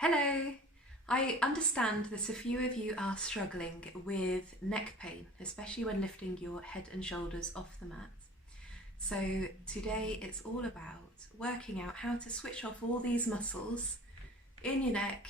Hello! I understand that a few of you are struggling with neck pain, especially when lifting your head and shoulders off the mat. So today it's all about working out how to switch off all these muscles in your neck,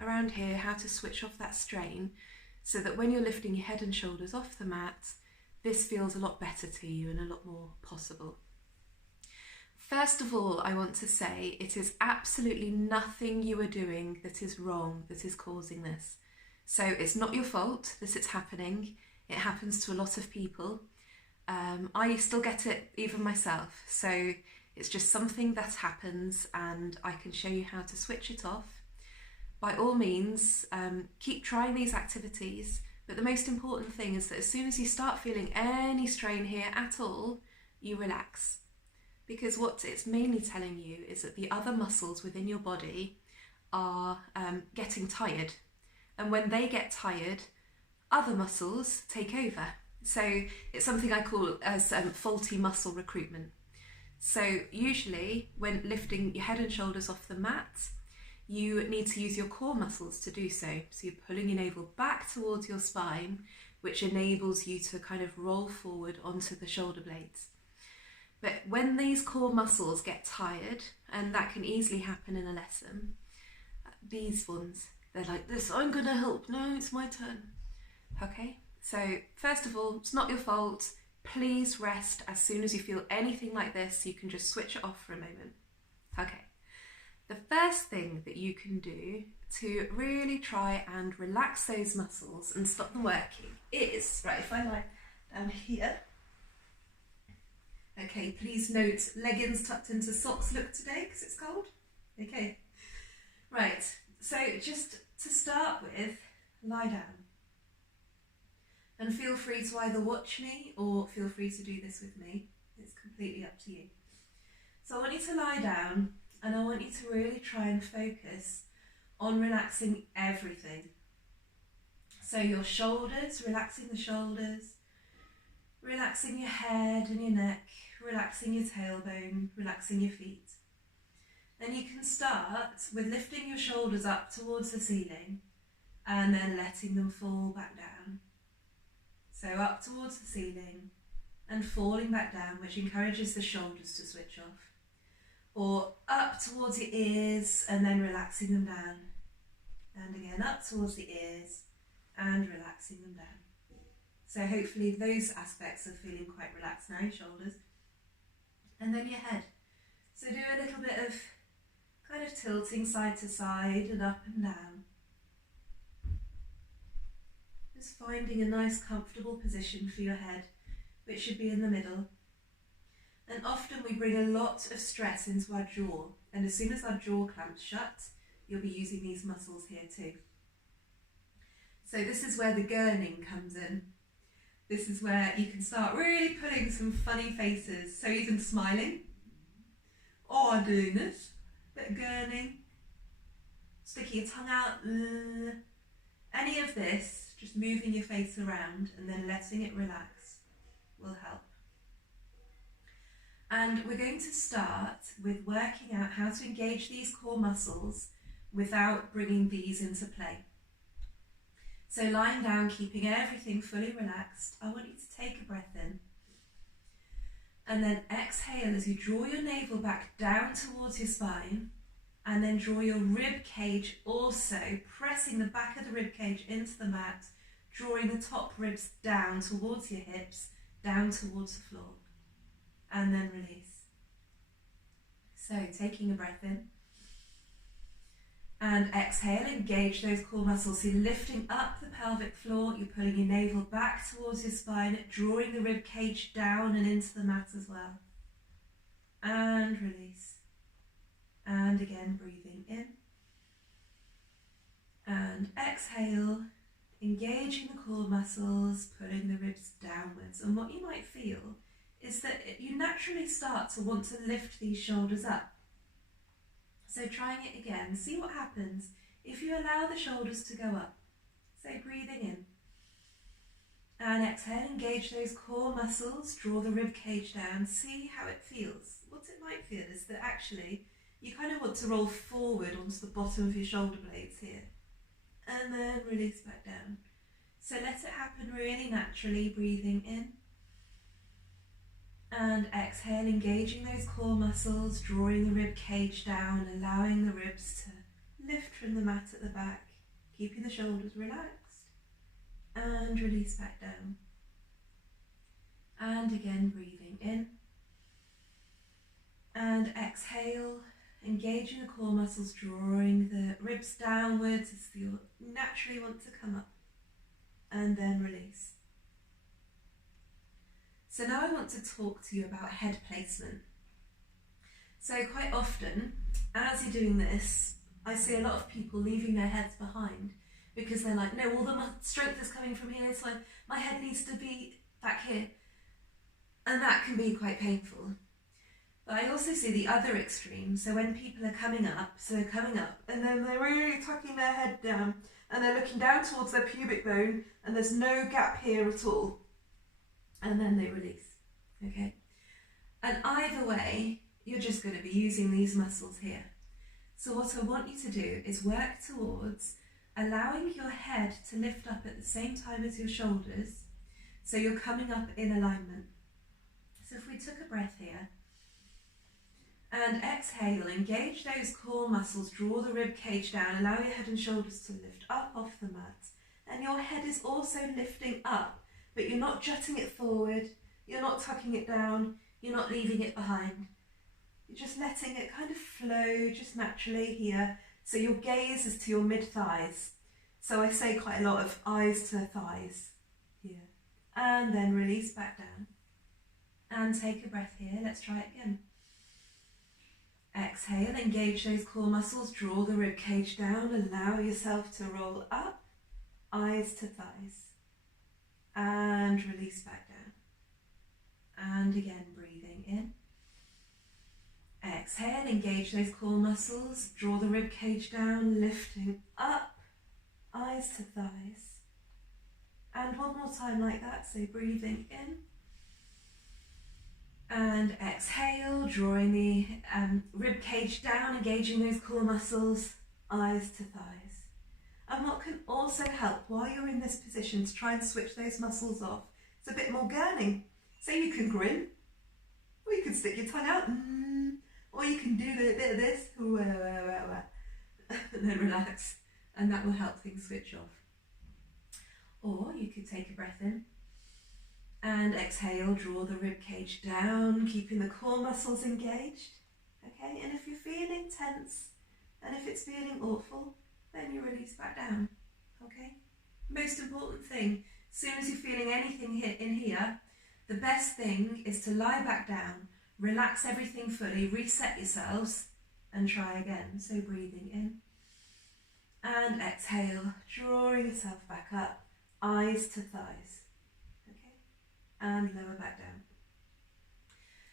around here, how to switch off that strain so that when you're lifting your head and shoulders off the mat, this feels a lot better to you and a lot more possible. First of all, I want to say it is absolutely nothing you are doing that is wrong that is causing this. So it's not your fault that it's happening. It happens to a lot of people. I still get it even myself. So it's just something that happens and I can show you how to switch it off. By all means, keep trying these activities. But the most important thing is that as soon as you start feeling any strain here at all, you relax. Because what it's mainly telling you is that the other muscles within your body are getting tired. And when they get tired, other muscles take over. So it's something I call as faulty muscle recruitment. So usually when lifting your head and shoulders off the mat, you need to use your core muscles to do so. So you're pulling your navel back towards your spine, which enables you to kind of roll forward onto the shoulder blades. But when these core muscles get tired, and that can easily happen in a lesson, these ones, they're like this, I'm gonna help, no, it's my turn. Okay, so first of all, it's not your fault. Please rest as soon as you feel anything like this. You can just switch it off for a moment. Okay, the first thing that you can do to really try and relax those muscles and stop them working is, right, if I lie down here. Okay, please note leggings tucked into socks look today because it's cold. Okay, right, so just to start with, lie down. And feel free to either watch me or feel free to do this with me. It's completely up to you. So I want you to lie down and I want you to really try and focus on relaxing everything. So your shoulders, relaxing the shoulders, relaxing your head and your neck, relaxing your tailbone, relaxing your feet. Then you can start with lifting your shoulders up towards the ceiling and then letting them fall back down. So up towards the ceiling and falling back down, which encourages the shoulders to switch off. Or up towards your ears and then relaxing them down. And again up towards the ears and relaxing them down. So hopefully those aspects are feeling quite relaxed now, your shoulders. And then your head. So do a little bit of kind of tilting side to side and up and down. Just finding a nice comfortable position for your head, which should be in the middle. And often we bring a lot of stress into our jaw, and as soon as our jaw clamps shut, you'll be using these muscles here too. So this is where the gurning comes in. This is where you can start really pulling some funny faces. So even smiling, or doing this, bit gurning, sticking your tongue out, any of this, just moving your face around and then letting it relax will help. And we're going to start with working out how to engage these core muscles without bringing these into play. So lying down, keeping everything fully relaxed, I want you to take a breath in. And then exhale as you draw your navel back down towards your spine. And then draw your rib cage also, pressing the back of the rib cage into the mat, drawing the top ribs down towards your hips, down towards the floor. And then release. So taking a breath in. And exhale, engage those core muscles. So you're lifting up the pelvic floor, you're pulling your navel back towards your spine, drawing the rib cage down and into the mat as well. And release. And again, breathing in. And exhale, engaging the core muscles, pulling the ribs downwards. And what you might feel is that you naturally start to want to lift these shoulders up. So trying it again, see what happens if you allow the shoulders to go up. So breathing in. And exhale, engage those core muscles, draw the rib cage down, see how it feels. What it might feel is that actually you kind of want to roll forward onto the bottom of your shoulder blades here. And then release back down. So let it happen really naturally, breathing in. And exhale, engaging those core muscles, drawing the rib cage down, allowing the ribs to lift from the mat at the back, keeping the shoulders relaxed. And release back down. And again, breathing in. And exhale, engaging the core muscles, drawing the ribs downwards as you naturally want to come up. And then release. So now I want to talk to you about head placement. So quite often, as you're doing this, I see a lot of people leaving their heads behind because they're like, no, all the strength is coming from here, so my head needs to be back here. And that can be quite painful. But I also see the other extreme. So when people are coming up, and then they're really tucking their head down and they're looking down towards their pubic bone and there's no gap here at all. And then they release, okay? And either way, you're just going to be using these muscles here. So what I want you to do is work towards allowing your head to lift up at the same time as your shoulders, so you're coming up in alignment. So if we took a breath here, and exhale, engage those core muscles, draw the rib cage down, allow your head and shoulders to lift up off the mat, and your head is also lifting up. But you're not jutting it forward, you're not tucking it down, you're not leaving it behind. You're just letting it kind of flow just naturally here. So your gaze is to your mid-thighs. So I say quite a lot of eyes to thighs here. And then release back down. And take a breath here. Let's try it again. Exhale, engage those core muscles, draw the rib cage down, allow yourself to roll up, eyes to thighs. And release back down. And again, breathing in. Exhale, engage those core muscles, draw the rib cage down, lifting up, eyes to thighs. And one more time like that, so breathing in. And exhale, drawing the rib cage down, engaging those core muscles, eyes to thighs. And what can also help while you're in this position to try and switch those muscles off, it's a bit more gurning. So you can grin, or you can stick your tongue out, or you can do a bit of this, and then relax, and that will help things switch off. Or you could take a breath in, and exhale, draw the rib cage down, keeping the core muscles engaged. Okay, and if you're feeling tense, and if it's feeling awful, then you release back down, okay? Most important thing, as soon as you're feeling anything in here, the best thing is to lie back down, relax everything fully, reset yourselves, and try again. So breathing in, and exhale, drawing yourself back up, eyes to thighs, okay? And lower back down.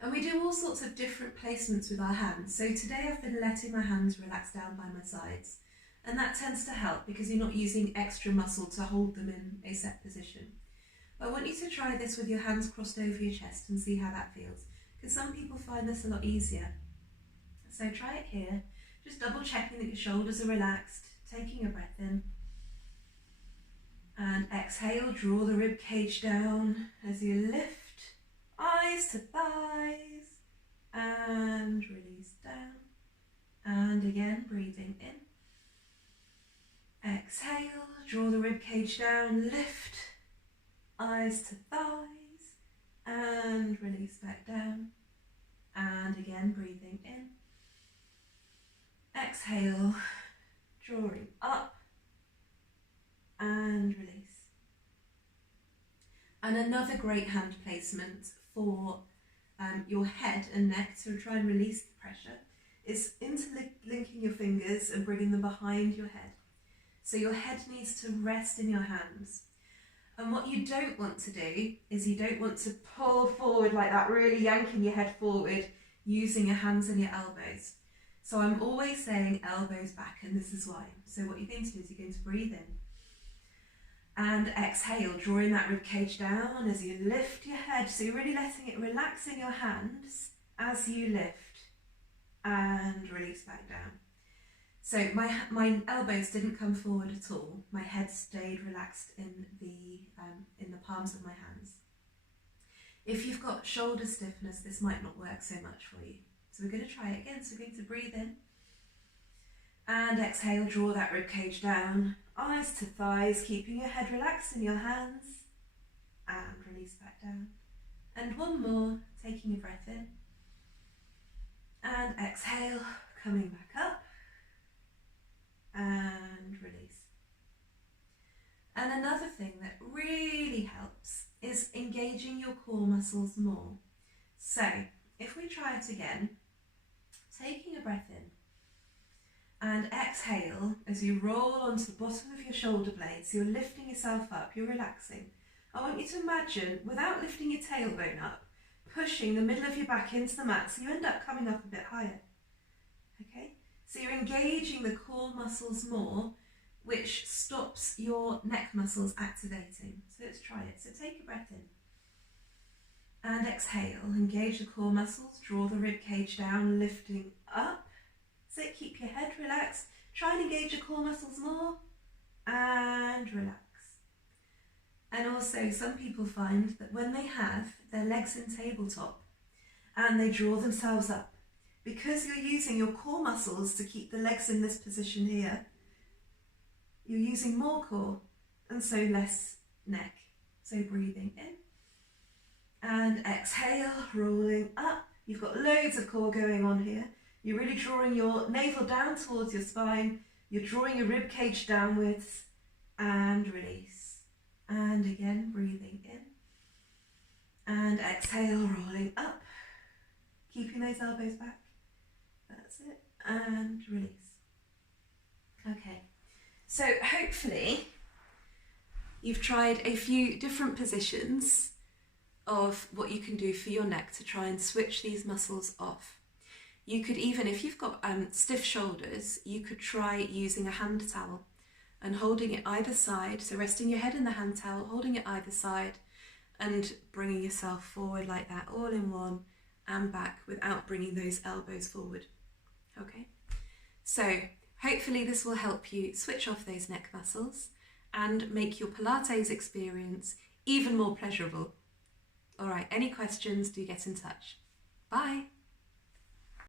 And we do all sorts of different placements with our hands. So today I've been letting my hands relax down by my sides. And that tends to help because you're not using extra muscle to hold them in a set position. But I want you to try this with your hands crossed over your chest and see how that feels. Because some people find this a lot easier. So try it here. Just double checking that your shoulders are relaxed. Taking a breath in. And exhale, draw the rib cage down as you lift. Eyes to thighs. And release down. And again, breathing in. Exhale, draw the rib cage down, lift, eyes to thighs, and release back down. And again, breathing in. Exhale, drawing up, and release. And another great hand placement for your head and neck to try and release the pressure is interlinking your fingers and bringing them behind your head. So your head needs to rest in your hands. And what you don't want to do is you don't want to pull forward like that, really yanking your head forward using your hands and your elbows. So I'm always saying elbows back, and this is why. So what you're going to do is you're going to breathe in and exhale, drawing that rib cage down as you lift your head. So you're really letting it relax in your hands as you lift. and release back down. So my elbows didn't come forward at all. My head stayed relaxed in the palms of my hands. If you've got shoulder stiffness, this might not work so much for you. So we're going to try it again. So we're going to breathe in and exhale, draw that rib cage down, eyes to thighs, keeping your head relaxed in your hands, and release back down. And one more, taking a breath in and exhale, coming back up and release. And another thing that really helps is engaging your core muscles more. So if we try it again, taking a breath in and exhale as you roll onto the bottom of your shoulder blades, you're lifting yourself up, you're relaxing. I want you to imagine, without lifting your tailbone up, pushing the middle of your back into the mat so you end up coming up a bit higher. Okay? So you're engaging the core muscles more, which stops your neck muscles activating. So let's try it. So take a breath in and exhale. Engage the core muscles, draw the rib cage down, lifting up. So keep your head relaxed. Try and engage your core muscles more and relax. And also, some people find that when they have their legs in tabletop and they draw themselves up, because you're using your core muscles to keep the legs in this position here, you're using more core and so less neck. So breathing in and exhale, rolling up. You've got loads of core going on here. You're really drawing your navel down towards your spine. You're drawing your rib cage downwards and release. And again, breathing in and exhale, rolling up, keeping those elbows back. That's it. And release. Okay. So hopefully you've tried a few different positions of what you can do for your neck to try and switch these muscles off. You could even, if you've got stiff shoulders, you could try using a hand towel and holding it either side, so resting your head in the hand towel, holding it either side and bringing yourself forward like that, all in one and back without bringing those elbows forward. Okay, so hopefully this will help you switch off those neck muscles and make your Pilates experience even more pleasurable. All right, any questions, do get in touch. Bye.